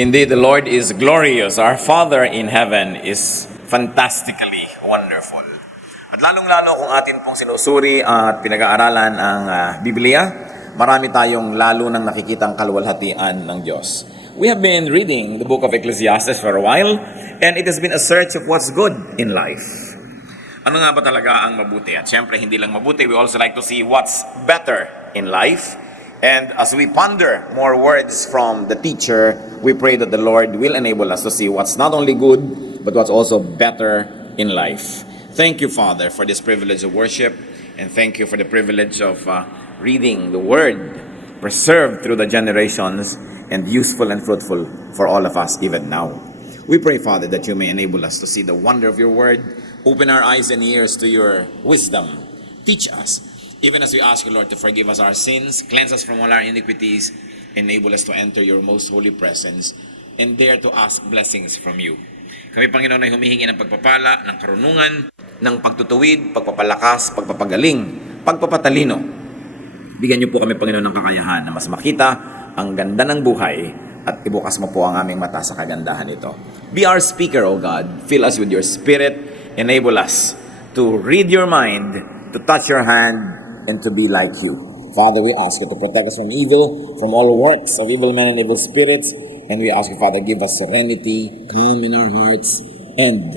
Indeed, the Lord is glorious. Our Father in heaven is fantastically wonderful. At lalong-lalo kung atin pong sinusuri at pinag-aaralan ang Biblia, marami tayong lalo nang nakikitang kaluwalhatian ng Diyos. We have been reading the book of Ecclesiastes for a while, and it has been a search of what's good in life. Ano nga ba talaga ang mabuti? At syempre, hindi lang mabuti, we also like to see what's better in life. And as we ponder more words from the teacher, we pray that the Lord will enable us to see what's not only good, but what's also better in life. Thank you, Father, for this privilege of worship, and thank you for the privilege of reading the Word, preserved through the generations, and useful and fruitful for all of us even now. We pray, Father, that you may enable us to see the wonder of your Word, open our eyes and ears to your wisdom, teach us, even as we ask you, Lord, to forgive us our sins, cleanse us from all our iniquities, enable us to enter your most holy presence, and dare to ask blessings from you. Kami, Panginoon, ay humihingi ng pagpapala, ng karunungan, ng pagtutuwid, pagpapalakas, pagpapagaling, pagpapatalino. Bigyan niyo po kami, Panginoon, ng kakayahan na mas makita ang ganda ng buhay at ibukas mo po ang aming mata sa kagandahan nito. Be our speaker, O God. Fill us with your spirit. Enable us to read your mind, to touch your hand, and to be like you. Father, we ask you to protect us from evil, from all works of evil men and evil spirits, and we ask you, Father, give us serenity, calm in our hearts, and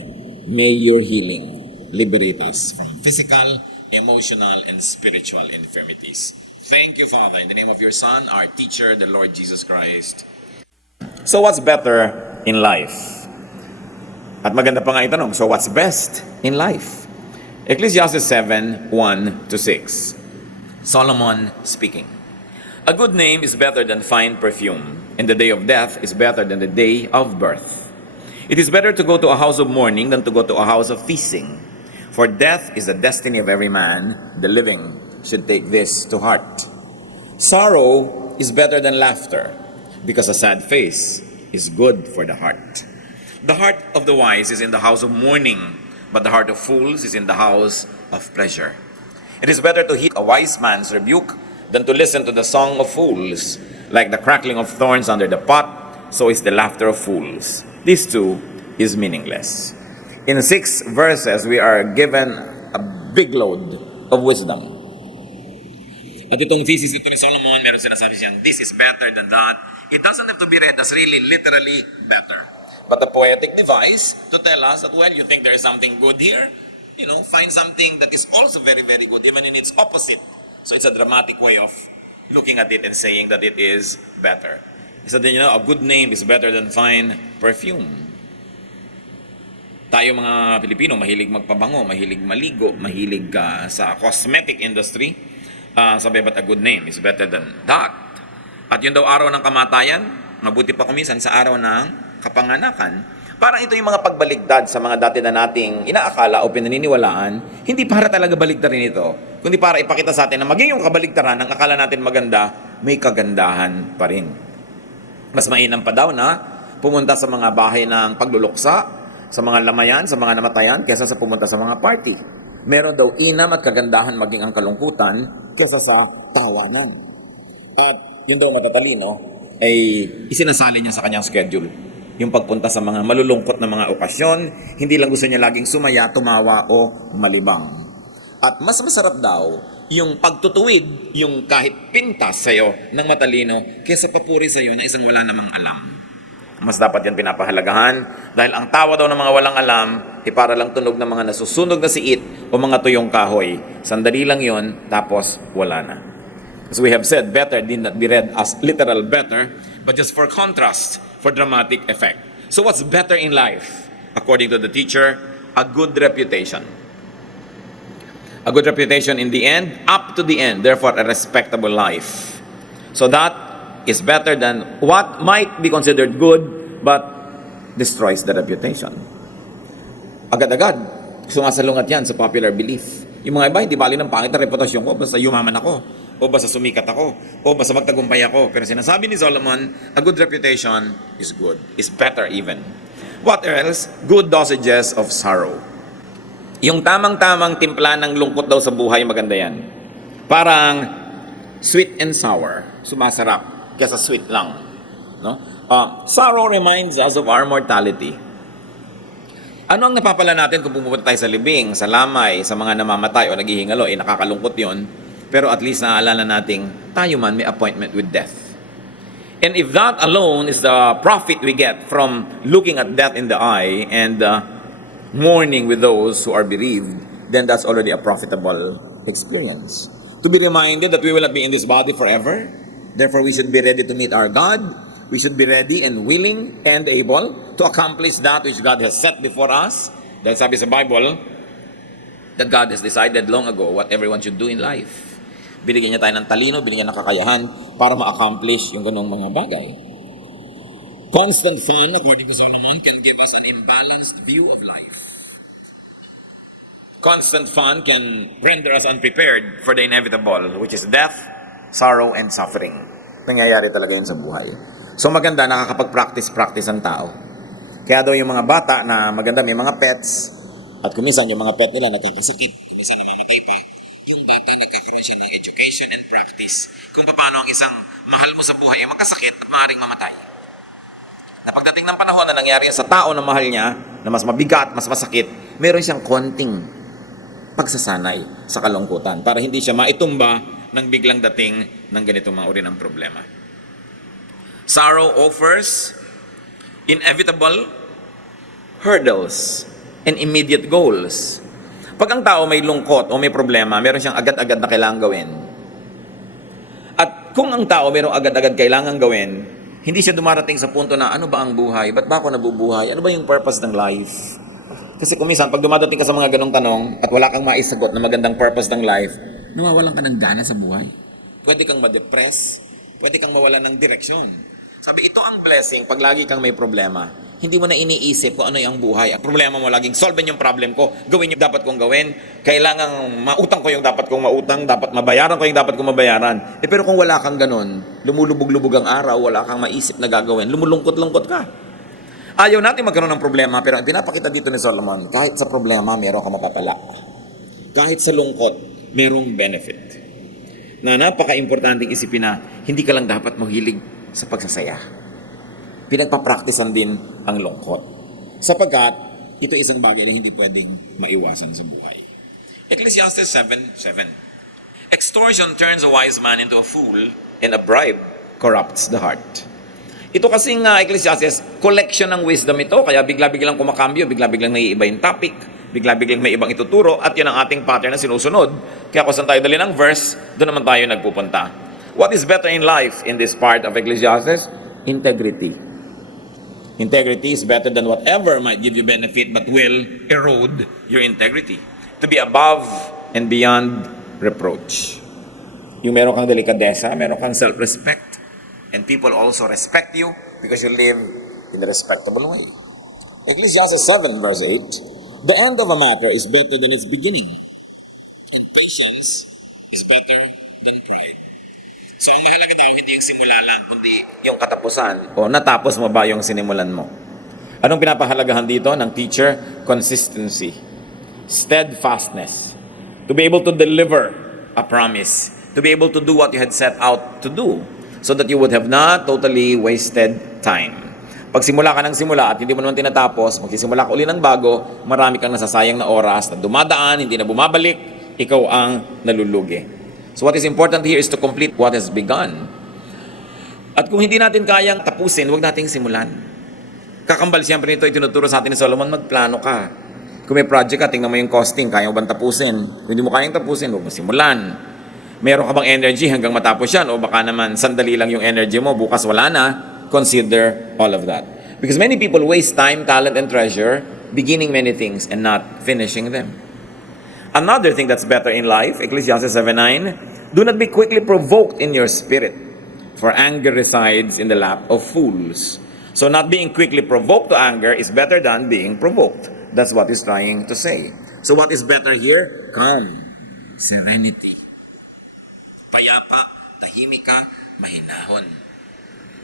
may your healing liberate us from physical, emotional, and spiritual infirmities. Thank you, Father, in the name of your Son, our teacher, the Lord Jesus Christ. So what's better in life? At maganda pa nga itanong, so what's best in life? Ecclesiastes 7, 1-6. Solomon speaking. A good name is better than fine perfume, and the day of death is better than the day of birth. It is better to go to a house of mourning than to go to a house of feasting. For death is the destiny of every man. The living should take this to heart. Sorrow is better than laughter, because a sad face is good for the heart. The heart of the wise is in the house of mourning, but the heart of fools is in the house of pleasure. It is better to heed a wise man's rebuke than to listen to the song of fools. Like the crackling of thorns under the pot, so is the laughter of fools. This too is meaningless. In 6 verses, we are given a big load of wisdom. At itong thesis ito ni Solomon, meron sinasabi siyang, this is better than that. It doesn't have to be read as really literally better, but a poetic device to tell us that, well, you think there is something good here? You know, find something that is also very, very good, even in its opposite. So it's a dramatic way of looking at it and saying that it is better. So then, a good name is better than fine perfume. Tayo mga Pilipino, mahilig magpabango, mahilig maligo, mahilig sa cosmetic industry. Sabi, but a good name is better than that. At yun daw araw ng kamatayan, mabuti pa kuminsan sa araw ng kapanganakan. Parang ito yung mga pagbaligtad sa mga dati na nating inaakala o pinaniniwalaan, hindi para talaga baligtarin ito, kundi para ipakita sa atin na maging yung kabaligtaran ng akala natin maganda, may kagandahan pa rin. Mas mainam pa daw na pumunta sa mga bahay ng pagluluksa, sa mga lamayan, sa mga namatayan, kaysa sa pumunta sa mga party. Meron daw inam at kagandahan maging ang kalungkutan kaysa sa tawanan. At yun daw matatalino ay isinasali niya sa kanyang schedule. Yung pagpunta sa mga malulungkot na mga okasyon, hindi lang gusto niya laging sumaya, tumawa o malibang. At mas masarap daw yung pagtutuwid, yung kahit pintas sa'yo ng matalino, kaysa papuri sa'yo na isang wala namang alam. Mas dapat yan pinapahalagahan dahil ang tawa daw ng mga walang alam ay para lang tunog ng mga nasusunog na siit o mga tuyong kahoy. Sandali lang yon, tapos wala na. As we have said, better did not be read as literal better, but just for contrast, for dramatic effect. So what's better in life? According to the teacher, a good reputation. A good reputation in the end, up to the end, therefore a respectable life. So that is better than what might be considered good, but destroys the reputation. Agad-agad, sumasalungat yan sa popular belief. Yung mga iba, hindi bali ng pangit na reputasyon ko, basta yumaman ako, o basta sumikat ako, o basta magtagumpay ako. Pero sinasabi ni Solomon, a good reputation is good, is better even. What else? Good dosages of sorrow. Yung tamang-tamang timpla ng lungkot daw sa buhay, maganda yan. Parang sweet and sour, sumasarap, kaysa sweet lang. No? Sorrow reminds us of our mortality. Ano ang napapala natin kung pumunta tayo sa libing, sa lamay, sa mga namamatay o naghihingalo? Nakakalungkot yon. Pero at least naaalala nating tayo man may appointment with death. And if that alone is the profit we get from looking at death in the eye and mourning with those who are bereaved, then that's already a profitable experience. To be reminded that we will not be in this body forever, therefore we should be ready to meet our God. We should be ready and willing and able to accomplish that which God has set before us. Dahil sabi sa Bible, that God has decided long ago what everyone should do in life. Binigyan niya tayo ng talino, binigyan ng kakayahan para ma-accomplish yung ganung mga bagay. Constant fun, according to Solomon, can give us an imbalanced view of life. Constant fun can render us unprepared for the inevitable, which is death, sorrow, and suffering. Nangyayari talaga yun sa buhay. So maganda, nakakapag-practice ang tao. Kaya daw yung mga bata na maganda, may mga pets, at kuminsan yung mga pet nila nagkakasakit, kuminsan namamatay pa, yung bata nagkakaroon siya ng education and practice kung paano ang isang mahal mo sa buhay ay magkasakit at maaaring mamatay. Na pagdating ng panahon na nangyari sa tao na mahal niya, na mas mabigat, mas masakit, meron siyang konting pagsasanay sa kalungkutan para hindi siya maitumba ng biglang dating ng ganitong mga uri ng problema. Sorrow offers inevitable hurdles and immediate goals. Pag ang tao may lungkot o may problema, meron siyang agad-agad na kailangan gawin. At kung ang tao merong agad-agad kailangan gawin, hindi siya dumarating sa punto na ano ba ang buhay? Ba't ba ako nabubuhay? Ano ba yung purpose ng life? Kasi kuminsan, pag dumadating ka sa mga ganong tanong at wala kang maisagot na magandang purpose ng life, nawawalan ka ng gana sa buhay. Pwede kang ma-depress, pwede kang mawala ng direksyon. Sabi, ito ang blessing pag lagi kang may problema. Hindi mo na iniisip kung ano yung buhay. Ang problema mo laging, solve yung problem ko, gawin yung dapat kong gawin, kailangan mautang ko yung dapat kong mautang, dapat mabayaran ko yung dapat kong mabayaran. Pero kung wala kang ganun, lumulubog-lubog ang araw, wala kang maisip na gagawin, lumulungkot-lungkot ka. Ayaw natin magkaroon ng problema, pero ang pinapakita dito ni Solomon, kahit sa problema, meron kang mapapala. Kahit sa lungkot, merong benefit. Na napaka-importanting isipin na, hindi ka lang dapat mahilig sa pagsasaya. Pinagpapraktisan din ang lungkot. Sapagkat, ito isang bagay na hindi pwedeng maiwasan sa buhay. Ecclesiastes 7:7. Extortion turns a wise man into a fool, and a bribe corrupts the heart. Ito kasing Ecclesiastes, collection ng wisdom ito, kaya bigla-biglang kumakambyo, bigla-biglang naiiba yung topic, bigla-biglang may ibang ituturo, at yun ang ating pattern na sinusunod. Kaya kung saan tayo dali ng verse, doon naman tayo nagpupunta. What is better in life in this part of Ecclesiastes? Integrity. Integrity is better than whatever might give you benefit but will erode your integrity. To be above and beyond reproach. Yung meron kang delikadesa, meron kang self-respect, and people also respect you because you live in a respectable way. Ecclesiastes 7 verse 8, the end of a matter is better than its beginning, and patience is better than pride. So, ang mahalaga daw, hindi yung simula lang, kundi yung katapusan. O natapos mo ba yung sinimulan mo? Anong pinapahalagahan dito ng teacher? Consistency. Steadfastness. To be able to deliver a promise. To be able to do what you had set out to do. So that you would have not totally wasted time. Pag simula ka ng simula at hindi mo naman tinatapos, magsisimula ka uli ng bago, marami kang nasasayang na oras na dumadaan, hindi na bumabalik, ikaw ang nalulugi. So what is important here is to complete what has begun. At kung hindi natin kayang tapusin, huwag nating simulan. Kakambal siyempre nito, itinuturo sa atin ni Solomon, magplano ka. Kung may project ka, tingnan mo yung costing, kaya mo bang tapusin? Kung hindi mo kayang tapusin, huwag mo simulan. Meron ka bang energy hanggang matapos yan? O baka naman sandali lang yung energy mo, bukas wala na, consider all of that. Because many people waste time, talent, and treasure beginning many things and not finishing them. Another thing that's better in life, Ecclesiastes 7:9, do not be quickly provoked in your spirit, for anger resides in the lap of fools. So not being quickly provoked to anger is better than being provoked. That's what he's trying to say. So what is better here? Calm, serenity. Payapa, tahimik ka, mahinahon.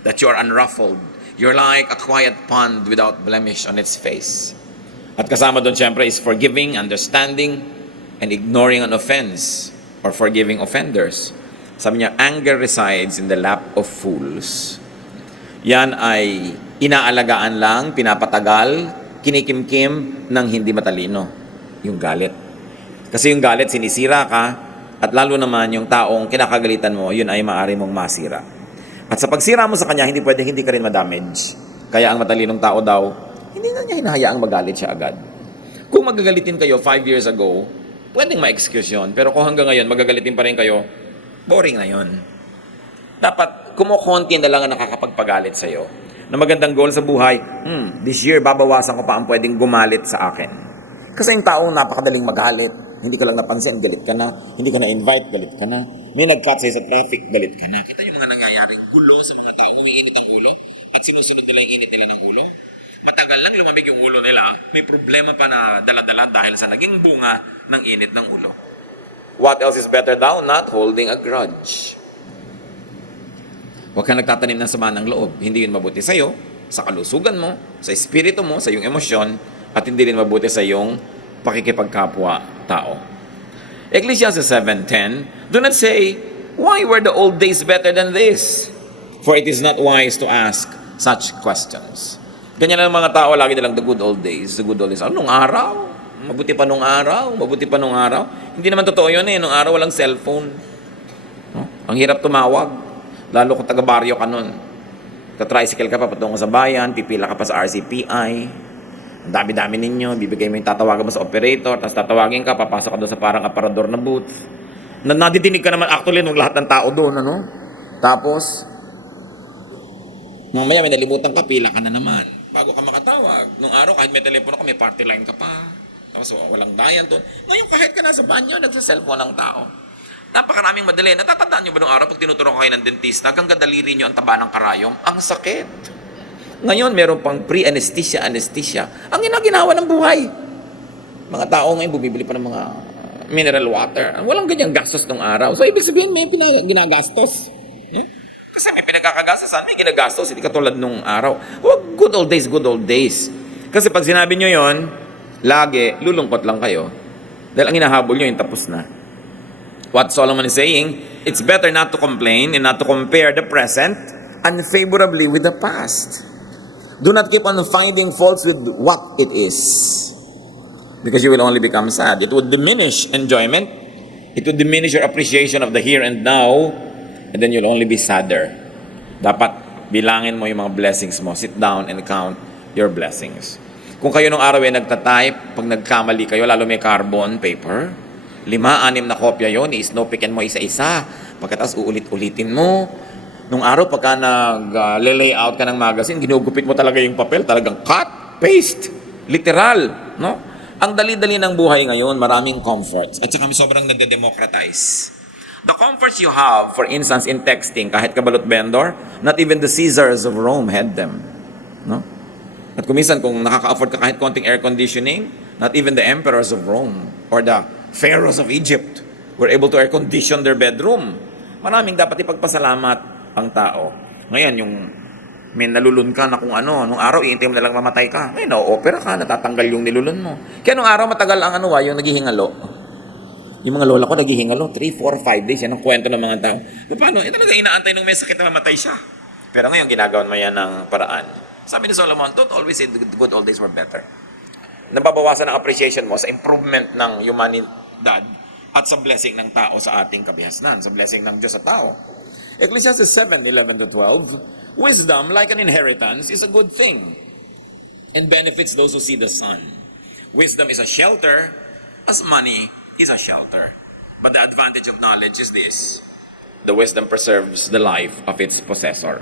That you are unruffled. You're like a quiet pond without blemish on its face. At kasama doon siyempre is forgiving, understanding, and ignoring an offense or forgiving offenders. Sabi niya, anger resides in the lap of fools. Yan ay inaalagaan lang, pinapatagal, kinikimkim ng hindi matalino, yung galit. Kasi yung galit, sinisira ka, at lalo naman yung taong kinakagalitan mo, yun ay maaari mong masira. At sa pagsira mo sa kanya, hindi pwedeng hindi ka rin madamage. Kaya ang matalinong tao daw, hindi na niya hinahayaang magalit siya agad. Kung magagalitin kayo 5 years ago, pwedeng ma-excuse yun. Pero kung hanggang ngayon, magagalitin pa rin kayo, boring na yun. Dapat, kumukonti na lang ang nakakapagpagalit sa'yo. Na magandang goal sa buhay, this year, babawasan ko pa ang pwedeng gumalit sa akin. Kasi yung taong napakadaling magalit, hindi ka lang napansin, galit ka na. Hindi ka na-invite, galit ka na. May nag-cut sa'yo sa traffic, galit ka na. Kita yung mga nangyayaring gulo sa mga tao, umiinit ang ulo, at sinusunod nila yung init nila ng ulo. Matagal lang lumamig yung ulo nila, may problema pa na dala-dala dahil sa naging bunga ng init ng ulo. What else is better daw? Not holding a grudge. Huwag ka nagtatanim ng sama ng loob. Hindi yun mabuti sa'yo, sa kalusugan mo, sa espiritu mo, sa iyong emosyon, at hindi rin mabuti sa iyong pakikipagkapwa-tao. Ecclesiastes 7:10, do not say, why were the old days better than this? For it is not wise to ask such questions. Ganyan lang mga tao, lagi nilang the good old days, the good old days. Nung araw? Mabuti pa nung araw? Mabuti pa nung araw? Hindi naman totoo yun eh. Nung araw walang cellphone. No? Ang hirap tumawag. Lalo kung taga-baryo ka nun. Ka-tricycle ka pa patungo sa bayan, pipila ka pa sa RCPI. Ang dami-dami ninyo, bibigay mo yung tatawagan mo sa operator, tapos tatawagin ka, papasok ka doon sa parang aparador na booth. Nadidinig ka naman actually nung lahat ng tao doon, ano? Tapos, mamaya may nalimutan ka, pila ka na naman. Bago ka makatawag. Nung araw, kahit may telepono ka, may party line ka pa. Tapos walang dial doon. Ngayon, kahit ka nasa banyo, nagsa-cellphone ng tao. Napakaraming madali. Natatandaan nyo ba nung araw pag tinuturo ko kayo ng dentista, hanggang kadaliri nyo ang taba ng karayom? Ang sakit. Ngayon, meron pang pre-anesthesia, anesthesia. Ang ginagawa ng buhay. Mga tao ngayon, bumibili pa ng mga mineral water. Walang ganyang gastos nung araw. So, ibig sabihin, may ginagastos. Kasi may pinagkakagastosan, may ginagastos. Hindi katulad nung araw. Huwag good old days, good old days. Kasi pag sinabi nyo yon, lagi, lulungkot lang kayo. Dahil ang hinahabol nyo, yung tapos na. What Solomon is saying, it's better not to complain and not to compare the present unfavorably with the past. Do not keep on finding faults with what it is. Because you will only become sad. It would diminish enjoyment. It would diminish your appreciation of the here and now. And then you'll only be sadder. Dapat bilangin mo yung mga blessings mo. Sit down and count your blessings. Kung kayo nung araw ay nagtatype, pag nagkamali kayo, lalo may carbon paper, 5-6 na kopya yon, i-snowpicken mo isa-isa. Pagkatapos uulit-ulitin mo. Nung araw, pagka nag-layout ka ng magazine, ginugupit mo talaga yung papel, talagang cut, paste, literal, no? Ang dali-dali ng buhay ngayon, maraming comforts. At saka sobrang nagde-democratize. The comforts you have, for instance, in texting, kahit kabalot vendor, not even the Caesars of Rome had them. No? At kumisan, kung nakaka-afford ka kahit konting air conditioning, not even the emperors of Rome or the pharaohs of Egypt were able to air condition their bedroom. Maraming dapat ipagpasalamat ang tao. Ngayon, yung may nalulun ka na kung ano, nung araw, iintay mo na lang mamatay ka. Ngayon, opera ka, natatanggal yung nilulun mo. Kaya nung araw, matagal ang yung naghihingalo. Yung mga lola ko naghihingalo, 3, 4, 5 days. Yan ang kwento ng mga tao. Paano? Talaga inaantay nung may sakit na mamatay siya. Pero ngayon, ginagawan mo yan ng paraan. Sabi ni Solomon, don't always say the good old days were better. Nababawasan ang appreciation mo sa improvement ng humanidad at sa blessing ng tao sa ating kabihasnan, sa blessing ng Diyos sa tao. Ecclesiastes 7:11-12, wisdom, like an inheritance, is a good thing and benefits those who see the sun. Wisdom is a shelter, as money is a shelter. But the advantage of knowledge is this: the wisdom preserves the life of its possessor.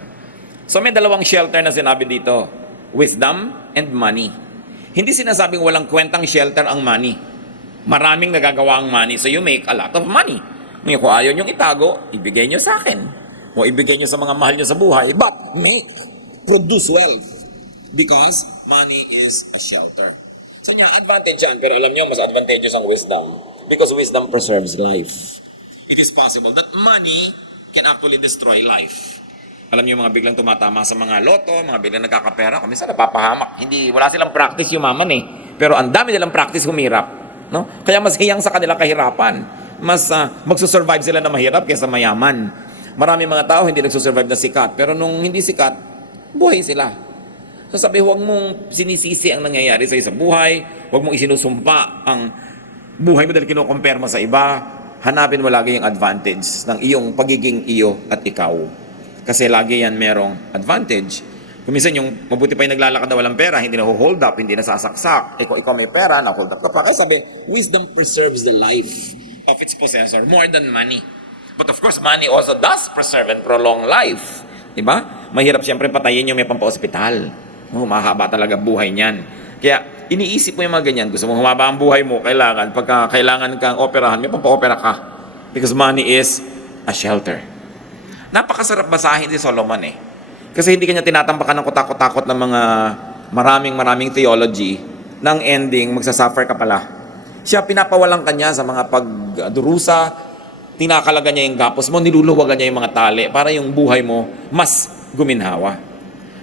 So may dalawang shelter na sinabi dito, wisdom and money. Hindi sinasabing walang kwentang shelter ang money. Maraming nagagawa ang money, so you make a lot of money. Ngayon, kung ayaw niyong itago, ibigay niyo sa akin. O ibigay niyo sa mga mahal niyo sa buhay, but produce wealth. Because money is a shelter. So niya, advantage yan, pero alam niyo, mas advantageous ang wisdom. Because wisdom preserves life. It is possible that money can actually destroy life. Alam niyo, mga biglang tumatama sa mga loto, mga biglang nagkakapera, kung minsan napapahamak. Wala silang practice yumaman eh. Pero ang dami nilang practice humirap. No? Kaya mas hiyang sa kanilang kahirapan. Mas magsusurvive sila na mahirap kaysa mayaman. Marami mga tao hindi nagsusurvive na sikat. Pero nung hindi sikat, buhay sila. So sabi, huwag mong sinisisi ang nangyayari sa buhay, huwag mong isinusumpa ang buhay mo dahil kinukompare mo sa iba. Hanapin mo lagi yung advantage ng iyong pagiging iyo at ikaw. Kasi lagi yan merong advantage. Kung minsan yung mabuti pa yung naglalakad na walang pera, hindi na hold up, hindi na sasaksak. Kung ikaw may pera, na-hold up ka pa. Kaya sabi, wisdom preserves the life of its possessor more than money. But of course, money also does preserve and prolong life. Diba? Mahirap siyempre patayin yung may pampa-ospital. Mahaba talaga buhay niyan. Kaya iniisip mo yung mga ganyan. Gusto mong humaba ang buhay mo, pagka kailangan kang operahan, may pampa-opera ka. Because money is a shelter. Napakasarap basahin si Solomon eh. Kasi hindi kanya tinatambakan ng kutakot-takot ng mga maraming theology ng ending, magsasuffer ka pala. Siya pinapawalan kanya sa mga pagdurusa, tinakalaga niya yung gapos mo, niluluwagan niya yung mga tali para yung buhay mo mas guminhawa.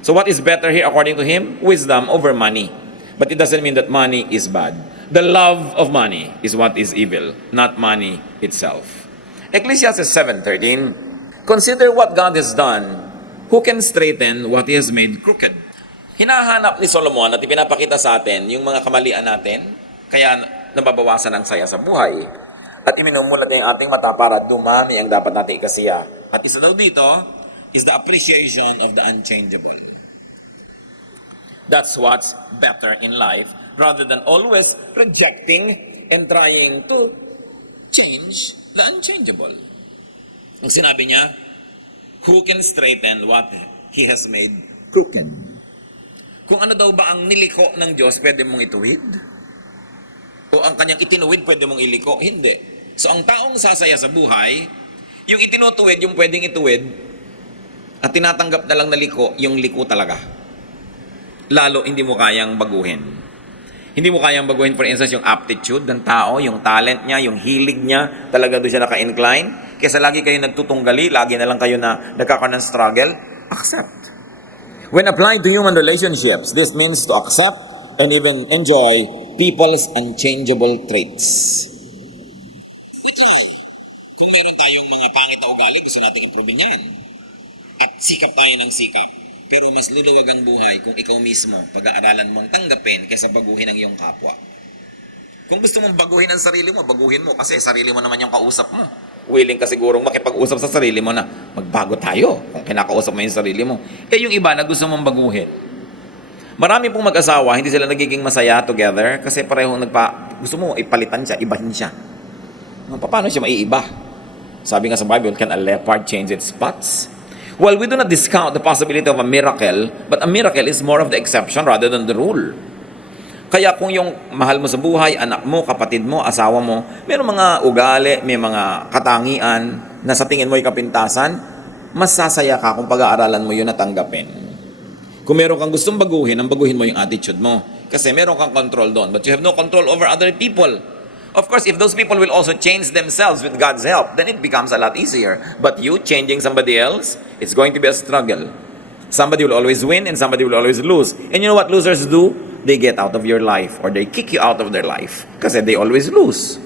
So what is better here according to him? Wisdom over money. But it doesn't mean that money is bad. The love of money is what is evil, not money itself. Ecclesiastes 7:13, consider what God has done. Who can straighten what He has made crooked? Hinahanap ni Solomon at ipinapakita sa atin yung mga kamalian natin, kaya nababawasan ang saya sa buhay. At iminumulat niya yung ating mata para dumami ang dapat natin ikasiya. At isa daw dito is the appreciation of the unchangeable. That's what's better in life rather than always rejecting and trying to change the unchangeable. Nung sinabi niya, who can straighten what He has made crooked? Kung ano daw ba ang niliko ng Diyos, pwede mong ituwid? O ang kanyang itinuwid, pwede mong iliko? Hindi. So ang taong sasaya sa buhay, yung itinutuwid, yung pwedeng ituwid, at tinatanggap na lang na liko, yung liko talaga. Lalo, hindi mo kayang baguhin. Hindi mo kayang baguhin, for instance, yung aptitude ng tao, yung talent niya, yung hilig niya, talaga doon siya naka-incline. Kesa lagi kayo nagtutunggali, lagi na lang kayo na nagkakaroon ng struggle, accept. When applied to human relationships, this means to accept and even enjoy people's unchangeable traits. Kung mayroon tayong mga pangit na ugali, gusto natin improve yan. At sikap tayo ng sikap. Pero mas luluwag ang buhay kung ikaw mismo pag-aaralan mong tanggapin kaysa baguhin ang iyong kapwa. Kung gusto mong baguhin ang sarili mo, baguhin mo kasi sarili mo naman yung kausap mo. Willing ka sigurong makipag-usap sa sarili mo na magbago tayo kung kinakausap mo yung sarili mo. Eh yung iba na gusto mong baguhin. Marami pong mag-asawa, hindi sila nagiging masaya together kasi parehong gusto mo ipalitan siya, ibahin siya. Paano siya maiiba? Sabi nga sa Bible, can a leopard change its spots? Well, we do not discount the possibility of a miracle, but a miracle is more of the exception rather than the rule. Kaya kung yung mahal mo sa buhay, anak mo, kapatid mo, asawa mo, mayroong mga ugali, may mga katangian na sa tingin mo ay kapintasan, mas sasaya ka kung pag-aaralan mo yun at tanggapin. Kung meron kang gustong baguhin, ang baguhin mo yung attitude mo. Kasi meron kang control doon, but you have no control over other people. Of course, if those people will also change themselves with God's help, then it becomes a lot easier. But you changing somebody else, it's going to be a struggle. Somebody will always win and somebody will always lose. And you know what losers do? They get out of your life or they kick you out of their life kasi they always lose.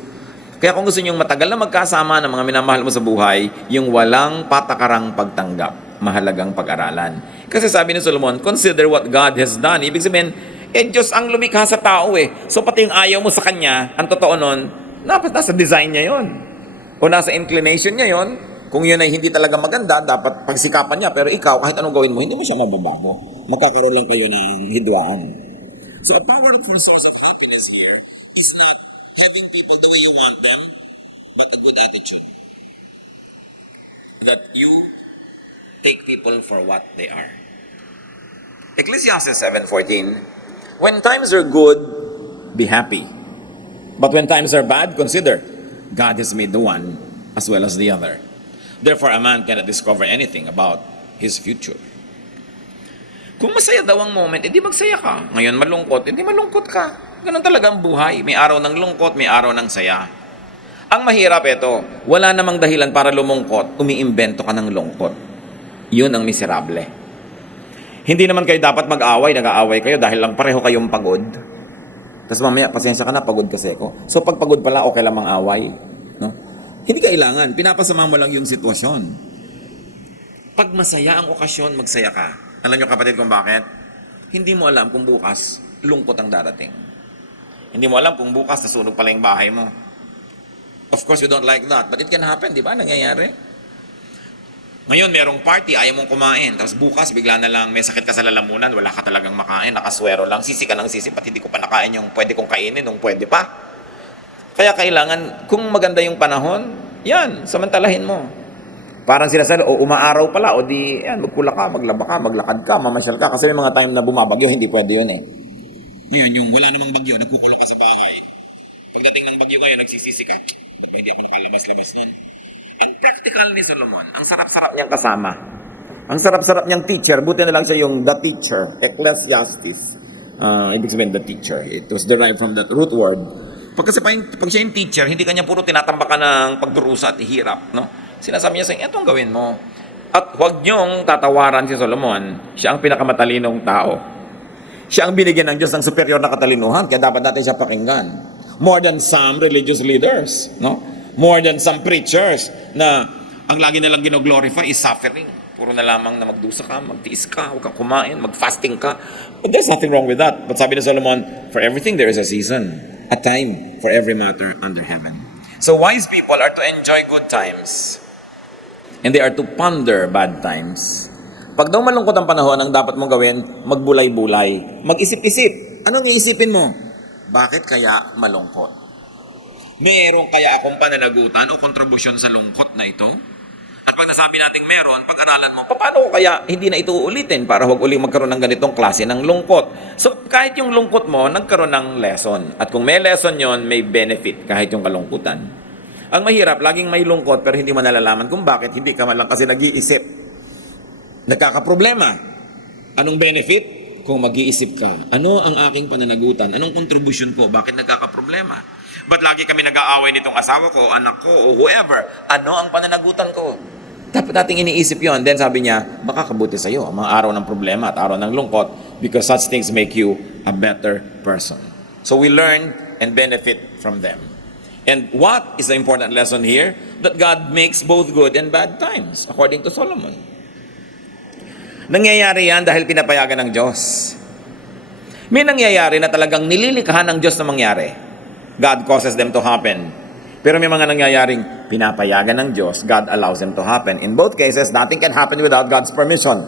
Kaya kung gusto nyong matagal na magkasama ng mga minamahal mo sa buhay, yung walang patakarang pagtanggap, mahalagang pag-aralan. Kasi sabi ni Solomon, consider what God has done. Ibig sabihin, Diyos ang lumikha sa tao eh. So pati yung ayaw mo sa Kanya, ang totoo nun, nasa design niya yon o nasa inclination niya yon. Kung yun ay hindi talaga maganda, dapat pagsikapan niya. Pero ikaw, kahit anong gawin mo, hindi mo siya mababago. Magkakaroon lang kayo ng hidwaan. So a powerful source of happiness here is not having people the way you want them, but a good attitude. That you take people for what they are. Ecclesiastes 7:14, when times are good, be happy. But when times are bad, consider, God has made the one as well as the other. Therefore, a man cannot discover anything about his future. Kung masaya daw ang moment, edi magsaya ka. Ngayon malungkot, edi malungkot ka. Ganun talaga ang buhay. May araw ng lungkot, may araw ng saya. Ang mahirap ito, wala namang dahilan para lumungkot, umiimbento ka ng lungkot. Yun ang miserable. Hindi naman kayo dapat mag-away, nag-aaway kayo dahil lang pareho kayong pagod. Tapos mamaya, pasensya ka na, pagod kasi ko. So pag pagod pala, okay lang mang-away. No? Hindi kailangan, pinapasama mo lang yung sitwasyon. Pag masaya ang okasyon, magsaya ka. Alam nyo kapatid kung bakit? Hindi mo alam kung bukas lungkot ang darating. Hindi mo alam kung bukas nasunog pala yung bahay mo. Of course, we don't like that. But it can happen, di ba? Nangyayari. Ngayon, merong party, ayaw mong kumain. Tapos bukas, bigla na lang, may sakit ka sa lalamunan, wala ka talagang makain, nakaswero lang, sisi ka ng sisi, pati hindi ko pa nakain yung pwede kong kainin, nung pwede pa. Kaya kailangan, kung maganda yung panahon, yan, samantalahin mo. Parang sinasabi, o umaaraw pala, o di, yan, magkula ka, maglaba ka, maglakad ka, mamasyal ka. Kasi may mga time na bumabagyo, hindi pwede yun eh. Ngayon, yung wala namang bagyo, nagkukulong ka sa bahay. Pagdating ng bagyo ngayon, nagsisisi ka. Ba't hindi ako nakalabas-labas nun? Ang practical ni Solomon, ang sarap-sarap niyang kasama. Ang sarap-sarap niyang teacher, buti na lang siya yung the teacher, Ecclesiastes. Ibig sabihin the teacher. It was derived from that root word. Pag siya yung teacher, hindi kanya puro tinatambakan ng pagdurusa at hirap. No? Sinasabi niya sa inyo, itong gawin mo. At huwag niyong tatawaran si Solomon, siya ang pinakamatalinong tao. Siya ang binigyan ng Diyos ng superior na katalinuhan, kaya dapat natin siya pakinggan. More than some religious leaders, no? More than some preachers na ang lagi nilang gino-glorify is suffering. Puro na lamang na magdusa ka, magtiis ka, huwag kang kumain, mag-fasting ka. But there's nothing wrong with that. But sabi ni Solomon, for everything there is a season, a time for every matter under heaven. So wise people are to enjoy good times. And they are to ponder bad times. Pag daw malungkot ang panahon, ang dapat mong gawin, magbulay-bulay. Mag-isip-isip. Anong iisipin mo? Bakit kaya malungkot? Meron kaya akong pananagutan o kontribusyon sa lungkot na ito? At pag nasabi nating meron, pag-aralan mo, paano ko kaya hindi na ito uulitin para huwag uling magkaroon ng ganitong klase ng lungkot? So, kahit yung lungkot mo, nagkaroon ng lesson. At kung may lesson yon, may benefit kahit yung kalungkutan. Ang mahirap, laging may lungkot pero hindi mo nalalaman kung bakit hindi ka man lang kasi nag-iisip. Nagkakaproblema. Anong benefit? Kung mag-iisip ka, ano ang aking pananagutan? Anong kontribusyon ko? Bakit nagkakaproblema? Ba't lagi kami nag-aaway nitong asawa ko, anak ko, o whoever? Ano ang pananagutan ko? Dapat nating iniisip yon. Then sabi niya, baka kabuti sa'yo ang mga araw ng problema at araw ng lungkot because such things make you a better person. So we learn and benefit from them. And what is the important lesson here? That God makes both good and bad times, according to Solomon. Nangyayari yan dahil pinapayagan ng Diyos. May nangyayari na talagang nililikha ng Diyos na mangyari. God causes them to happen. Pero may mga nangyayaring pinapayagan ng Diyos, God allows them to happen. In both cases, nothing can happen without God's permission.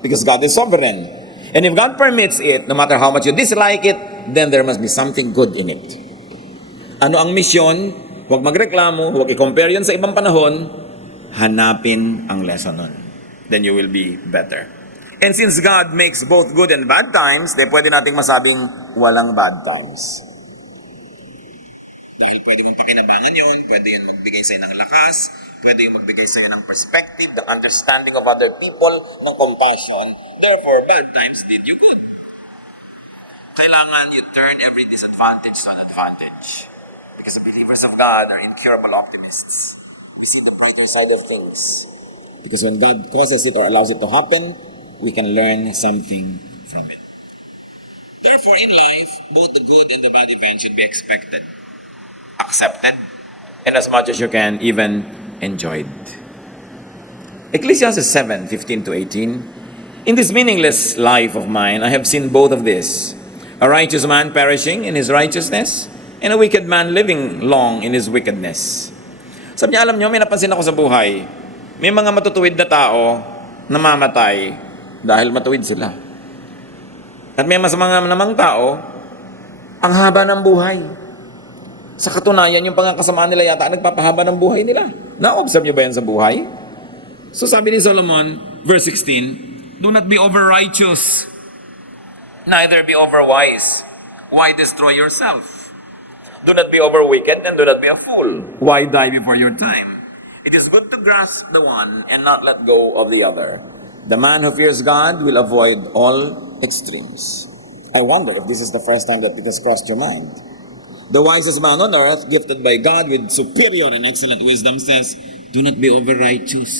Because God is sovereign. And if God permits it, no matter how much you dislike it, then there must be something good in it. Ano ang misyon? Huwag magreklamo, huwag i-compare yun sa ibang panahon. Hanapin ang lesson nun. Then you will be better. And since God makes both good and bad times, pwede nating masabing walang bad times. Dahil pwede mong pakinabangan yun, pwede yun magbigay sa'yo ng lakas, pwede yung magbigay sa'yo ng perspective, ng understanding of other people, ng compassion. Therefore, bad times did you good. Kailangan you turn every disadvantage to an advantage. Because the believers of God are incurable optimists. We see the brighter side of things. Because when God causes it or allows it to happen, we can learn something from it. Therefore, in life, both the good and the bad events should be expected, accepted, and as much as you can, even enjoyed. Ecclesiastes 7:15 to 18. In this meaningless life of mine, I have seen both of this. A righteous man perishing in his righteousness, and a wicked man living long in his wickedness. Sabi niya, alam niyo, may napansin ako sa buhay. May mga matutuwid na tao namamatay dahil matuwid sila. At may masamang namang tao, ang haba ng buhay. Sa katunayan, yung pangkasamaan nila yata nagpapahaba ng buhay nila. Na-observe niyo ba yan sa buhay? So sabi ni Solomon, verse 16, do not be over-righteous, neither be over-wise. Why destroy yourself? Do not be over-wicked, and do not be a fool. Why die before your time? It is good to grasp the one and not let go of the other. The man who fears God will avoid all extremes. I wonder if this is the first time that it has crossed your mind. The wisest man on earth, gifted by God with superior and excellent wisdom, says, do not be over-righteous.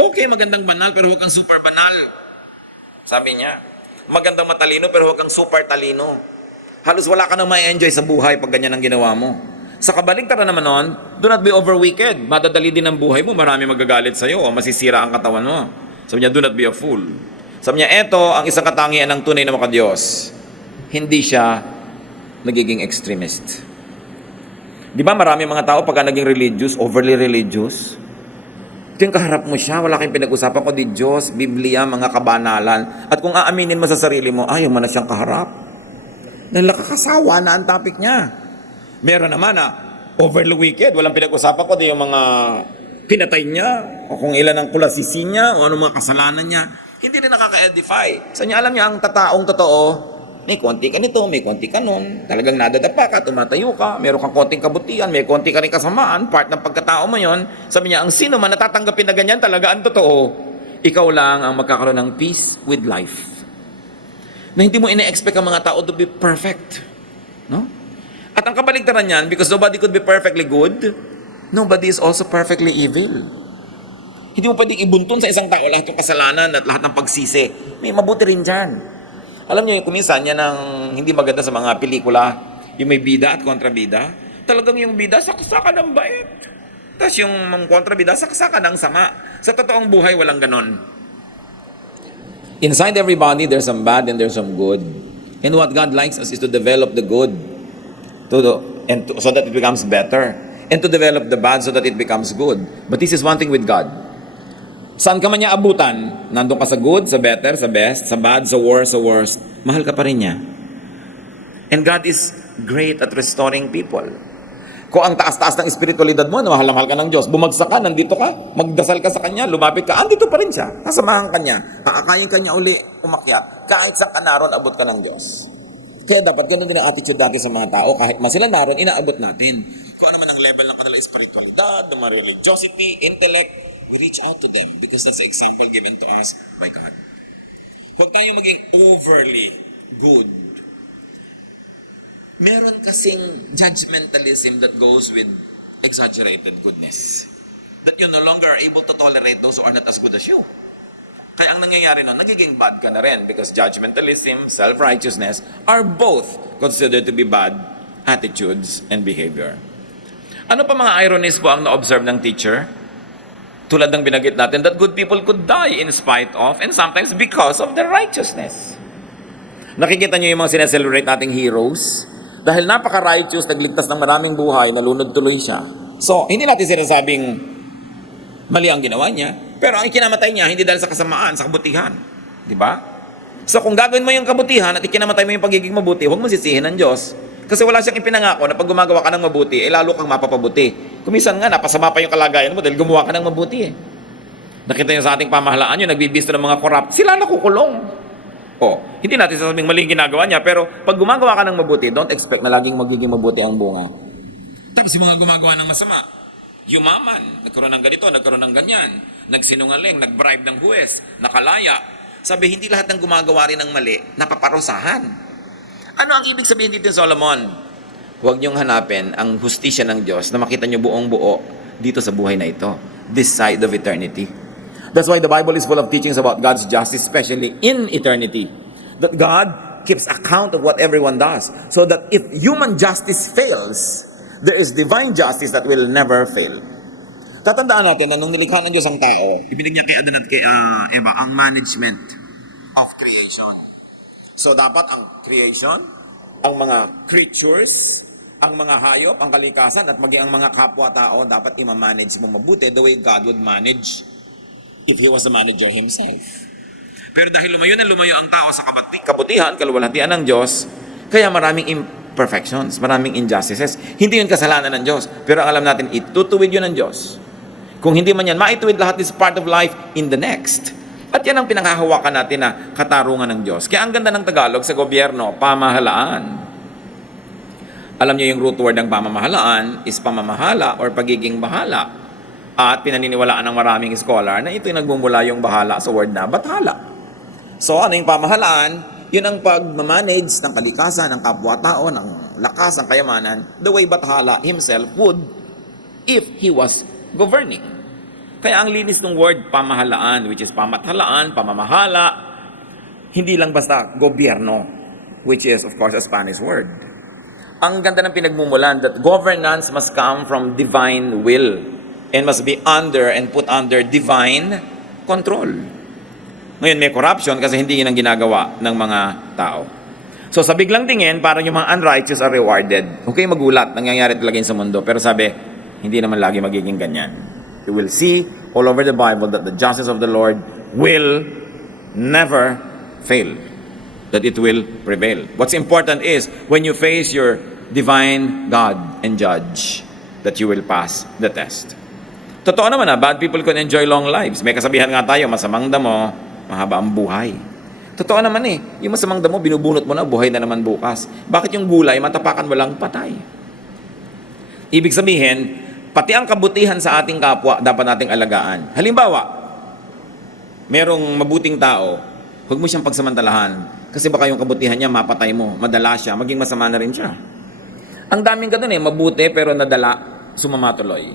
Okay, magandang banal, pero huwag kang super banal. Sabi niya, magandang matalino, pero huwag kang super talino. Halos wala ka nang ma-enjoy sa buhay pag ganyan ang ginawa mo. Sa kabaligtaran naman nun, do not be over-wicked. Madadali din ang buhay mo, marami magagalit sa'yo, o masisira ang katawan mo. Sabi niya, do not be a fool. Sabi niya, eto ang isang katangian ng tunay na makadiyos. Hindi siya nagiging extremist. Di ba marami mga tao pagka naging religious, overly religious, ito yung kaharap mo siya, wala kayong pinag-usapan ko di Diyos, Biblia, mga kabanalan. At kung aaminin mo sa sarili mo, ayaw mo na siyang kaharap. Dahil nakakasawa na ang topic niya. Meron naman na overly wicked, walang pinag-usapan ko di yung mga pinatay niya, o kung ilan ang kulasisi niya, o anong mga kasalanan niya. Hindi rin nakaka-edify. Sa niya alam niya, ang tataong totoo, may konti ka nito, may konti ka nun. Talagang nadadapa ka, tumatayo ka, meron kang konting kabutihan, may konti ka rin kasamaan, part ng pagkatao mo yon. Sabi niya, ang sino man natatanggapin na ganyan, talaga ang totoo. Ikaw lang ang magkakaroon ng peace with life. Na hindi mo ine-expect ang mga tao to be perfect. No? At ang kabaligtaran niyan, because nobody could be perfectly good, nobody is also perfectly evil. Hindi mo pwedeng ibuntun sa isang tao lahat ng kasalanan at lahat ng pagsisi. May mabuti rin dyan. Alam niyo, kuminsan yan ang hindi maganda sa mga pelikula, yung may bida at kontrabida. Talagang yung bida, saksakan ng bait. Tapos yung kontrabida, saksakan ng sama. Sa totoong buhay, walang ganon. Inside everybody, there's some bad and there's some good. And what God likes us is to develop the good so that it becomes better. And to develop the bad so that it becomes good. But this is one thing with God. Saan ka man niya abutan, nandun ka sa good, sa better, sa best, sa bad, sa worst, mahal ka pa rin niya. And God is great at restoring people. Kung ang taas-taas ng espiritualidad mo, mahal na mahal ka ng Diyos, bumagsak ka, nandito ka, magdasal ka sa Kanya, lumapit ka, andito pa rin siya, kasamahan ka niya, paakayin ka niya uli, umakyat, kahit saan ka naroon, abot ka ng Diyos. Kaya dapat ganun din ang attitude natin sa mga tao, kahit man sila naroon, inaabot natin. Kung ano man ang level ng kanilang espiritualidad, ng mga religiosity, intellect, we reach out to them because that's the example given to us by God. Huwag tayo maging overly good. Meron kasing judgmentalism that goes with exaggerated goodness. That you no longer are able to tolerate those who are not as good as you. Kaya ang nangyayari nun, nagiging bad ka na rin because judgmentalism, self-righteousness are both considered to be bad attitudes and behavior. Ano pa mga ironies po ang na-observe ng teacher? Tulad ng binanggit natin, that good people could die in spite of and sometimes because of their righteousness. Nakikita niyo yung mga sineselebrate nating heroes? Dahil napaka-righteous, nagligtas ng maraming buhay, nalunod tuloy siya. So, hindi natin sinasabing mali ang ginawa niya, pero ang ikinamatay niya, hindi dahil sa kasamaan, sa kabutihan. Di ba? So, kung gagawin mo yung kabutihan at ikinamatay mo yung pagiging mabuti, huwag mo sisihin ng Diyos. Kasi wala siyang ipinangako na pag gumagawa ka ng mabuti, lalo kang mapapabuti. Kumisan nga, napasama pa yung kalagayan mo dahil gumawa ka ng mabuti eh. Nakita niyo sa ating pamahalaan yun, nagbibisto ng mga corrupt, sila nakukulong. Hindi natin sasabing maling ginagawa niya, pero pag gumagawa ka ng mabuti, don't expect na laging magiging mabuti ang bunga. Tapos yung mga gumagawa ng masama, yumaman, nagkaroon ng ganito, nagkaroon ng ganyan, nagsinungaling, nagbribe ng huwes, nakalaya. Sabi, hindi lahat ng gumagawa rin ng mali, napaparusahan. Ano ang ibig sabihin dito ni Solomon? Huwag niyong hanapin ang hustisya ng Diyos na makita niyo buong buo dito sa buhay na ito, this side of eternity. That's why the Bible is full of teachings about God's justice, especially in eternity. That God keeps account of what everyone does. So that if human justice fails, there is divine justice that will never fail. Tatandaan natin na nung nilikha ng Diyos ang tao, ibinigay niya kay Adan at kay Eva ang management of creation. So dapat ang creation, ang mga creatures, ang mga hayop, ang kalikasan, at maging ang mga kapwa-tao, dapat i-manage mo mabuti the way God would manage if He was the manager Himself. Pero dahil lumayo ang tao sa kabutihan, kaluwalhatian ng Diyos, kaya maraming imperfections, maraming injustices. Hindi yun kasalanan ng Diyos, pero ang alam natin, itutuwid yun ng Diyos. Kung hindi man yan, maituwid lahat is part of life in the next. At yan ang pinanghahawakan natin na katarungan ng Diyos. Kaya ang ganda ng Tagalog sa gobyerno, pamahalaan. Alam niyo yung root word ng pamamahalaan is pamamahala or pagiging bahala. At pinaniniwalaan ng maraming scholar na ito yung nagmumula yung bahala sa word na bathala. So ano yung pamahalaan? Yun ang pag-manage ng kalikasan, ng kapwa-tao, ng lakas, ng kayamanan, the way bathala himself would if he was governing. Kaya ang linis ng word pamahalaan, which is pamathalaan, pamamahala, hindi lang basta gobyerno, which is of course a Spanish word. Ang ganda ng pinagmumulan that governance must come from divine will and must be under and put under divine control. Ngayon may corruption kasi hindi yun ang ginagawa ng mga tao. So sa biglang tingin, parang yung mga unrighteous are rewarded. Okay, magulat, nangyayari talaga yun sa mundo. Pero sabi, hindi naman lagi magiging ganyan. You will see all over the Bible that the justice of the Lord will never fail. That it will prevail. What's important is, when you face your divine God and judge, that you will pass the test. Totoo naman bad people can enjoy long lives. May kasabihan nga tayo, masamang damo, mahaba ang buhay. Totoo naman yung masamang damo, binubunot mo na, buhay na naman bukas. Bakit yung gulay, matapakan mo lang, patay? Ibig sabihin, pati ang kabutihan sa ating kapwa, dapat nating alagaan. Halimbawa, merong mabuting tao, huwag mo siyang pagsamantalahan. Kasi baka yung kabutihan niya, mapatay mo, madala siya, maging masama na rin siya. Ang daming ganun mabuti pero nadala, sumamatuloy.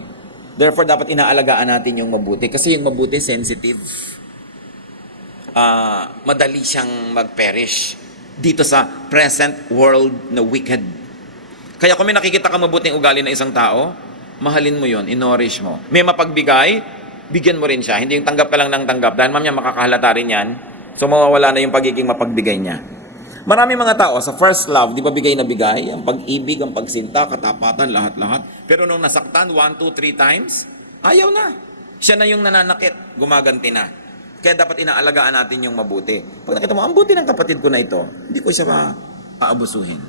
Therefore, dapat inaalagaan natin yung mabuti. Kasi yung mabuti, sensitive. Madali siyang mag-perish dito sa present world na wicked. Kaya kung may nakikita ka mabuting ugali na isang tao, mahalin mo yon, inorish mo. May mapagbigay, bigyan mo rin siya. Hindi yung tanggap ka lang ng tanggap. Dahil mamaya makakahalata rin yan. So mawawala na yung pagiging mapagbigay niya. Marami mga tao sa first love, di ba bigay na bigay? Ang pag-ibig, ang pagsinta, katapatan, lahat-lahat. Pero nung nasaktan, 1, 2, 3 times, ayaw na. Siya na yung nananakit, gumaganti na. Kaya dapat inaalagaan natin yung mabuti. Pag nakita mo, ang buti ng kapatid ko na ito, hindi ko siya aabusuhin.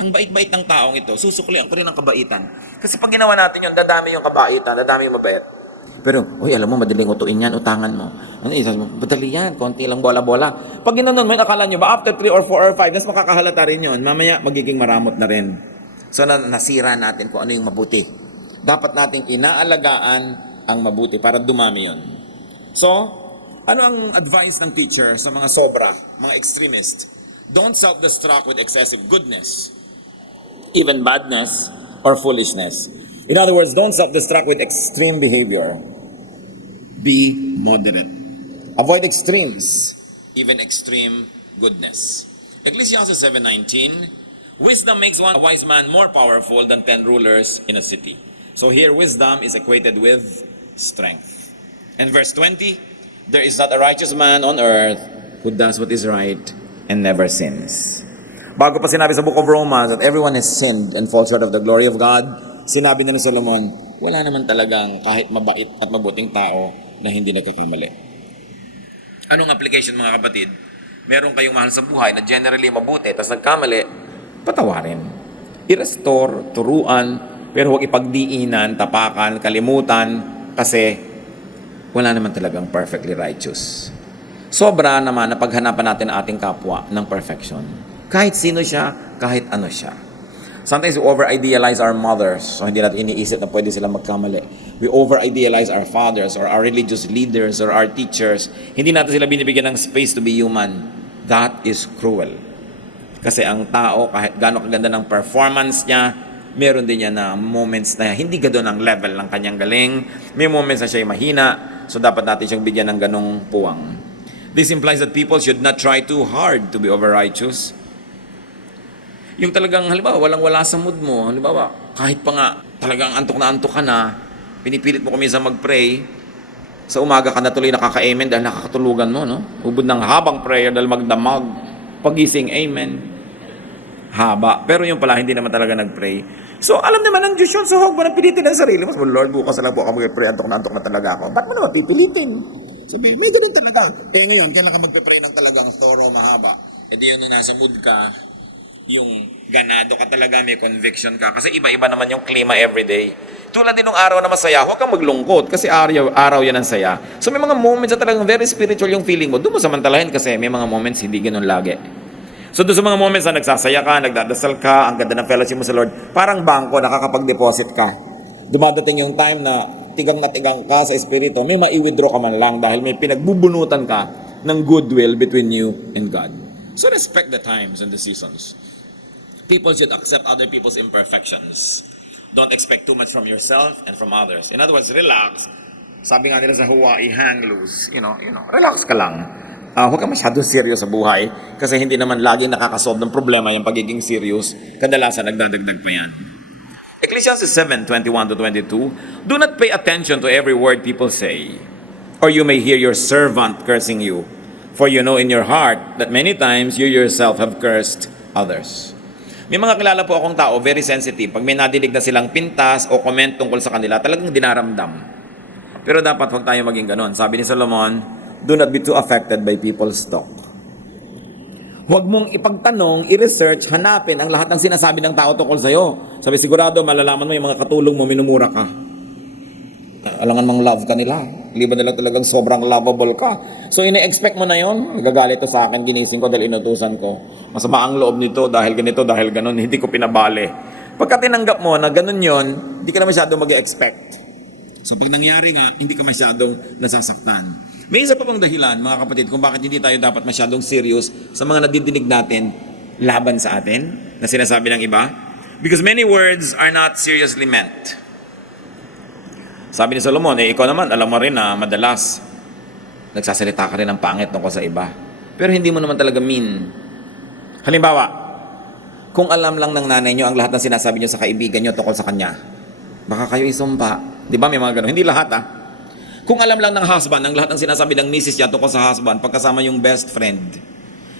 Ang bait-bait ng taong ito, susuklian ko rin ang kabaitan. Kasi pag ginawa natin yun, dadami yung kabaitan, dadami yung mabait. Pero, alam mo, madaling utuin yan, utangan mo. Ano isa mo? Madali yan, konti lang bola-bola. Pag ginanon mo, akala nyo ba, after 3 or 4 or 5, mas makakahalata rin yun. Mamaya, magiging maramot na rin. So, nasira natin kung ano yung mabuti. Dapat nating inaalagaan ang mabuti para dumami yun. So, ano ang advice ng teacher sa mga sobra, mga extremist? Don't self-destruct with excessive goodness, even badness or foolishness. In other words, don't self-destruct with extreme behavior. Be moderate. Avoid extremes, even extreme goodness. Ecclesiastes 7:19, wisdom makes one wise man more powerful than 10 rulers in a city. So here, wisdom is equated with strength. And verse 20, there is not a righteous man on earth who does what is right and never sins. Bago pa sinabi sa book of Romans that everyone has sinned and falls short of the glory of God, sinabi na ni Solomon, wala naman talagang kahit mabait at mabuting tao na hindi nagkakamali. Anong application mga kapatid? Meron kayong mahal sa buhay na generally mabuti, tapos nagkamali, patawarin. I-restore, turuan, pero huwag ipagdiinan, tapakan, kalimutan, kasi wala naman talagang perfectly righteous. Sobra naman na paghanapan natin ang ating kapwa ng perfection. Kahit sino siya, kahit ano siya. Sometimes we over-idealize our mothers. So hindi natin iniisip na pwede sila magkamali. We over-idealize our fathers or our religious leaders or our teachers. Hindi natin sila binibigyan ng space to be human. That is cruel. Kasi ang tao, kahit gano'ng kaganda ng performance niya, meron din niya na moments na hindi gano'n ang level ng kanyang galing. May moments na siya'y mahina. So dapat natin siyang bigyan ng ganong puwang. This implies that people should not try too hard to be over-righteous. Yung talagang, halimbawa, walang-wala sa mood mo. Halimbawa, kahit pa nga talagang antok na antok ka na, pinipilit mo kuminsan mag-pray, sa umaga ka na tuloy nakaka-amen dahil nakakatulugan mo, no? Ubod ng habang prayer dahil magdamag. Pagising, amen. Haba. Pero yung pala, hindi naman talaga nag-pray. So, alam naman ng Diyos yun. So, huwag mo nang pilitin ang sarili mo. Lord, bukas na lang po ako mag-pray. Antok na talaga ako. Ba't mo naman pipilitin? Sabi, may ganun talaga. Ngayon, kailan ka mag-pray ng talagang thorough, mahaba? Di yung nung nasa mood ka, yung ganado ka talaga, may conviction ka. Kasi iba-iba naman yung klima everyday. Tulad din ng araw na masaya, huwag kang maglungkot kasi araw yan ang saya. So may mga moments na talagang very spiritual yung feeling mo. Doon mo samantalahin kasi may mga moments hindi ganun lagi. So doon sa mga moments na nagsasaya ka, nagdadasal ka, ang ganda ng fellowship mo sa Lord, parang bangko, nakakapag-deposit ka. Dumadating yung time na tigang ka sa espiritu, may mai-withdraw ka man lang dahil may pinagbubunutan ka ng goodwill between you and God. So respect the times and the seasons. People should accept other people's imperfections. Don't expect too much from yourself and from others. In other words, relax. Sabi nga nila sa Hawaii, hang loose. You know, relax ka lang. Huwag ka masyadong serious sa buhay kasi hindi naman lagi nakakasolve ng problema yung pagiging serious. Kadalasan nagdadagdag pa yan. Ecclesiastes 7:21-22, do not pay attention to every word people say, or you may hear your servant cursing you. For you know in your heart that many times you yourself have cursed others. May mga kilala po akong tao, very sensitive. Pag may nadinig na silang pintas o comment tungkol sa kanila, talagang dinaramdam. Pero dapat huwag tayo maging ganon. Sabi ni Solomon, do not be too affected by people's talk. Huwag mong ipagtanong, i-research, hanapin ang lahat ng sinasabi ng tao tungkol sa'yo. Sabi, sigurado, malalaman mo yung mga katulong mo, minumura ka. Alangan mang love ka nila. Liban nila talagang sobrang lovable ka. So, ine-expect mo na yon. Nagagalit to sa akin, ginising ko dahil inutusan ko. Masama ang loob nito dahil ganito, dahil ganon. Hindi ko pinabali. Pagka tinanggap mo na ganon yon, hindi ka na masyadong mag-expect. So, pag nangyari nga, hindi ka masyadong nasasaktan. May isa pa pang dahilan, mga kapatid, kung bakit hindi tayo dapat masyadong serious sa mga nadidinig natin laban sa atin, na sinasabi ng iba. Because many words are not seriously meant. Sabi ni Solomon, ikaw naman, alam mo rin na madalas nagsasalita ka rin ng pangit tungkol sa iba. Pero hindi mo naman talaga mean. Halimbawa, kung alam lang ng nanay nyo ang lahat ng sinasabi nyo sa kaibigan nyo tungkol sa kanya, baka kayo isumpa. Di ba may mga ganun? Hindi lahat Kung alam lang ng husband ang lahat ng sinasabi ng misis niya tungkol sa husband, pagkasama yung best friend.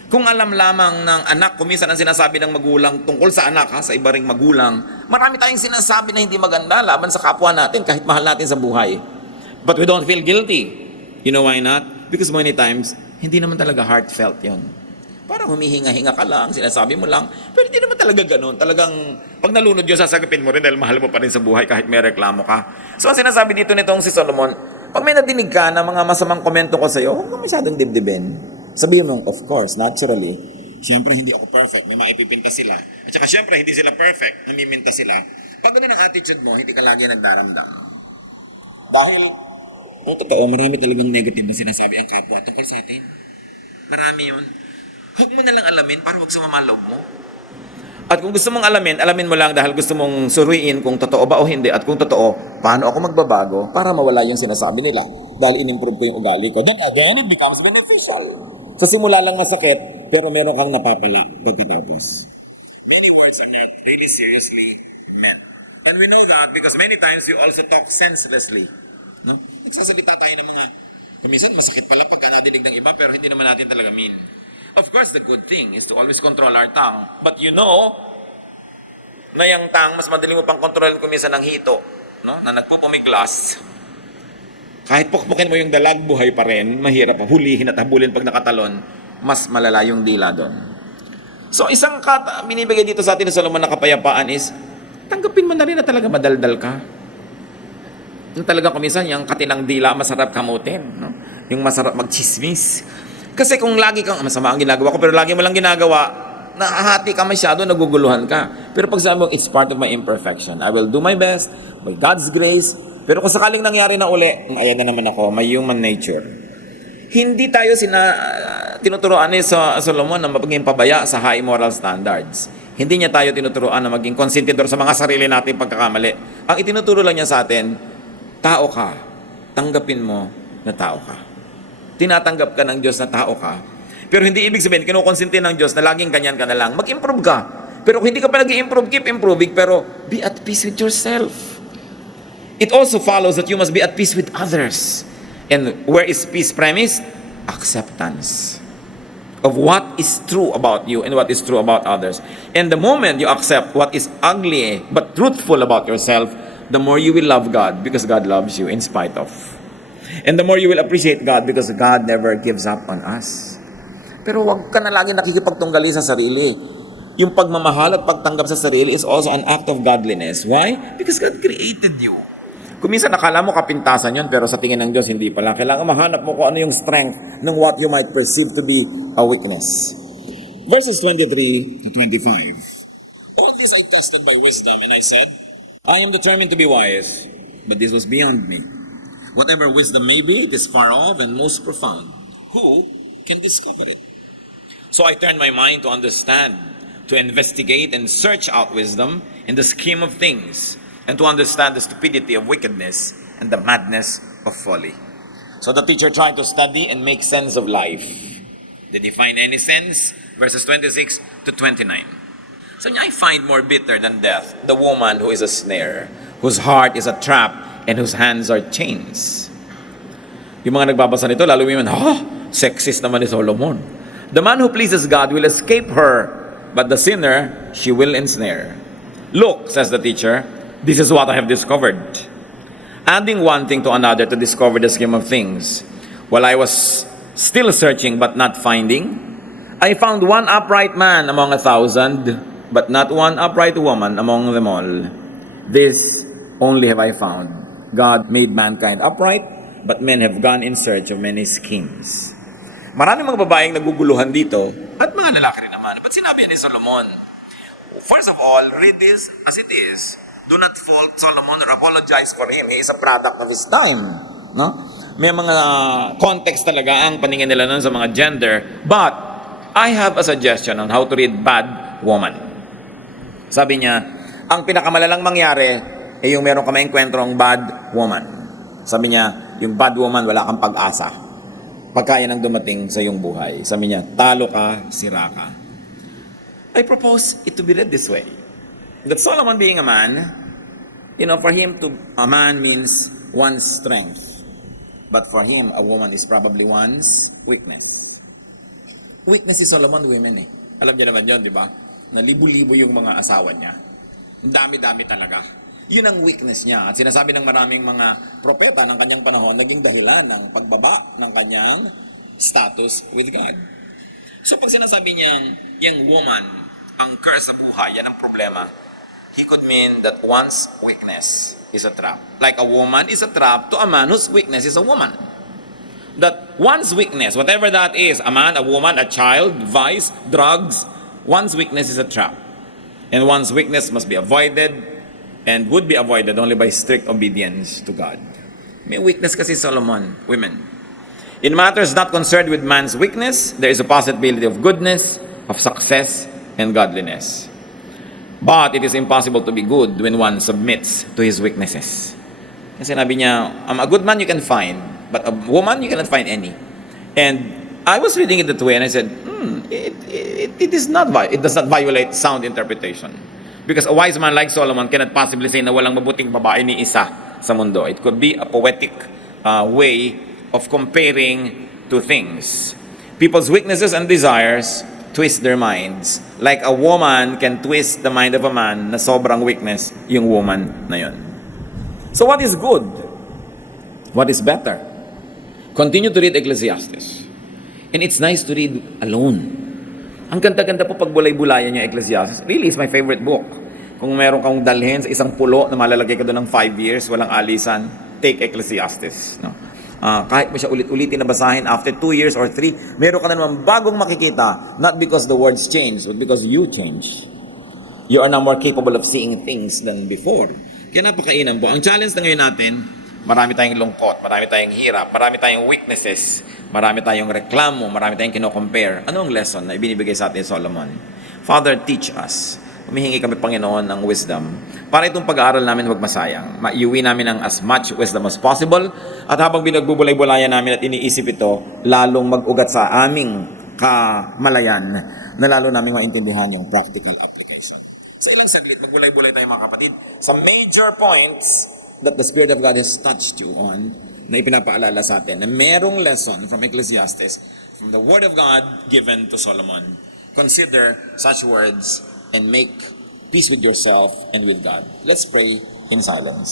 Kung alam lamang ng anak, kuminsan ang sinasabi ng magulang tungkol sa anak, sa iba ring magulang, marami tayong sinasabi na hindi maganda laban sa kapwa natin kahit mahal natin sa buhay. But we don't feel guilty. You know why not? Because many times, hindi naman talaga heartfelt yon. Parang humihinga-hinga ka lang, sinasabi mo lang, pero hindi naman talaga ganun. Talagang, pag nalunod yun, sasagapin mo rin dahil mahal mo pa rin sa buhay kahit may reklamo ka. So, ang sinasabi dito nitong si Solomon, pag may nadinig ka na mga masamang komento ko sa'yo, huwag mo masyadong dibdibin. Sabihin mo, of course, naturally, siyempre hindi ako perfect, may maipipinta sila. At saka siyempre, hindi sila perfect, namiminta sila. Pag ano ng attitude mo, hindi ka lagi nagdaramdam. Dahil, totoo, marami talagang negative na sinasabi ang kapwa tungkol sa atin. Marami yun. Huwag mo na lang alamin para huwag sumama loob mo. At kung gusto mong alamin mo lang dahil gusto mong suriin kung totoo ba o hindi. At kung totoo, paano ako magbabago para mawala yung sinasabi nila. Dahil in-improve ko yung ugali ko. Then again, it becomes beneficial. Sa simula lang masakit, pero meron kang napapala pagkatapos. Many words are not really seriously meant. And we know that because many times you also talk senselessly. No? Nagsasalita tayo ng mga, kuminsan masakit pala pagka nadinig ng iba, pero hindi naman natin talaga mean. Of course, the good thing is to always control our tongue. But you know, na yung tongue, mas madali mo pang kontrolin kuminsan ng hito, no? Na nagpupumiglas. Kahit pukpukin mo yung dalag, buhay pa rin, mahirap pa hulihin at habulin pag nakatalon, mas malala yung dila doon. So, isang binibigay dito sa atin sa Solomon na kapayapaan is, tanggapin mo na rin na talaga madaldal ka. Yung talaga kuminsan, yung katinang dila, masarap kamutin, no? Yung masarap magchismis. Kasi kung lagi kang, masama ang ginagawa ko, pero lagi mo lang ginagawa, nahahati ka masyado, naguguluhan ka. Pero pag sabi mo, it's part of my imperfection. I will do my best, by God's grace. Pero kung sakaling nangyari na uli, ayan na naman ako, may human nature. Hindi tayo tinuturoan ni Solomon na maging pabaya sa high moral standards. Hindi niya tayo tinuturoan na maging konsentidor sa mga sarili nating pagkakamali. Ang itinuturo lang niya sa atin, tao ka, tanggapin mo na tao ka. Tinatanggap ka ng Diyos na tao ka. Pero hindi ibig sabihin, kinukonsinti ng Diyos na laging ganyan ka na lang. Mag-improve ka. Pero kung hindi ka pa nag-i-improve, keep improving. Pero be at peace with yourself. It also follows that you must be at peace with others. And where is peace premised? Acceptance of what is true about you and what is true about others. And the moment you accept what is ugly but truthful about yourself, the more you will love God because God loves you in spite of. And the more you will appreciate God because God never gives up on us. Pero wag ka na lagi nakikipagtunggali sa sarili. Yung pagmamahal at pagtanggap sa sarili is also an act of godliness. Why? Because God created you. Kuminsan nakala mo kapintasan yun, pero sa tingin ng Diyos hindi pala. Kailangan mahanap mo kung ano yung strength ng what you might perceive to be a weakness. Verses 23 to 25. All this I tested by wisdom, and I said, I am determined to be wise, but this was beyond me. Whatever wisdom may be, it is far off and most profound. Who can discover it? So I turned my mind to understand, to investigate and search out wisdom in the scheme of things, and to understand the stupidity of wickedness and the madness of folly. So the teacher tried to study and make sense of life. Did he find any sense? Verses 26 to 29. So I find more bitter than death the woman who is a snare, whose heart is a trap, and whose hands are chains. Yung mga nagbabasa nito, lalo yung Sexist naman ni Solomon. The man who pleases God will escape her, but the sinner she will ensnare. Look, says the teacher, this is what I have discovered. Adding one thing to another to discover the scheme of things. While I was still searching but not finding, I found one upright man among 1,000, but not one upright woman among them all. This only have I found. God made mankind upright, but men have gone in search of many schemes. Maraming mga babaeng naguguluhan dito, at mga lalaki rin naman. But sinabi ni Solomon, first of all, read this as it is. Do not fault Solomon or apologize for him. He is a product of his time. No? May mga context talaga ang paningin nila nun sa mga gender. But, I have a suggestion on how to read bad woman. Sabi niya, ang pinakamalalang mangyari ay yung meron ka maengkwentrong bad woman. Sabi niya, yung bad woman, wala kang pag-asa. Pagka yan ang dumating sa iyong buhay. Sabi niya, talo ka, sira ka. I propose it to be read this way. That Solomon being a man, for him a man means one's strength. But for him, a woman is probably one's weakness. Weakness si Solomon, women eh. Alam niyo naman yun, di ba? Na libo-libo yung mga asawa niya. Dami-dami talaga. Yun ang weakness niya. At sinasabi ng maraming mga propeta ng kanyang panahon, naging dahilan ng pagbaba ng kanyang status with God. So pag sinasabi niya, yung woman, ang curse sa buhay, yan ang problema. He could mean that one's weakness is a trap. Like a woman is a trap to a man whose weakness is a woman. That one's weakness, whatever that is, a man, a woman, a child, vice, drugs, one's weakness is a trap. And one's weakness must be avoided and would be avoided only by strict obedience to God. May weakness kasi Solomon, women. In matters not concerned with man's weakness, there is a possibility of goodness, of success, and godliness. But it is impossible to be good when one submits to his weaknesses. Kasi sinabi niya, a good man you can find, but a woman you cannot find any. And I was reading it that way and I said, it does not violate sound interpretation. Because a wise man like Solomon cannot possibly say na walang mabuting babae ni isa sa mundo. It could be a poetic way of comparing two things. People's weaknesses and desires twist their minds. Like a woman can twist the mind of a man na sobrang weakness yung woman na yun. So what is good? What is better? Continue to read Ecclesiastes. And it's nice to read alone. Ang ganda-ganda po pag bulay-bulayan yung Ecclesiastes. Really, it's my favorite book. Kung meron kang dalhin sa isang pulo na malalagay ka doon ng 5 years, walang alisan, take Ecclesiastes. No? Kahit mo siya ulit-ulitin na basahin, after 2 years or 3, meron ka na naman bagong makikita, not because the words change, but because you change. You are now more capable of seeing things than before. Kaya napakainan po. Ang challenge na ngayon natin, marami tayong lungkot, marami tayong hirap, marami tayong weaknesses, marami tayong reklamo, marami tayong kino-compare. Ano ang lesson na ibinibigay sa atin Solomon? Father, teach us. Humihingi kami, Panginoon, ng wisdom para itong pag-aaral namin huwag masayang. Maiuwi namin ang as much wisdom as possible at habang binagbubulay-bulayan namin at iniisip ito, lalong mag-ugat sa aming kamalayan na lalo namin maintindihan yung practical application. Sa ilang saglit, magbulay-bulay tayo mga kapatid. Sa major points that the Spirit of God has touched you on, na ipinapaalala sa atin, na merong lesson from Ecclesiastes, from the Word of God given to Solomon. Consider such words and make peace with yourself and with God. Let's pray in silence.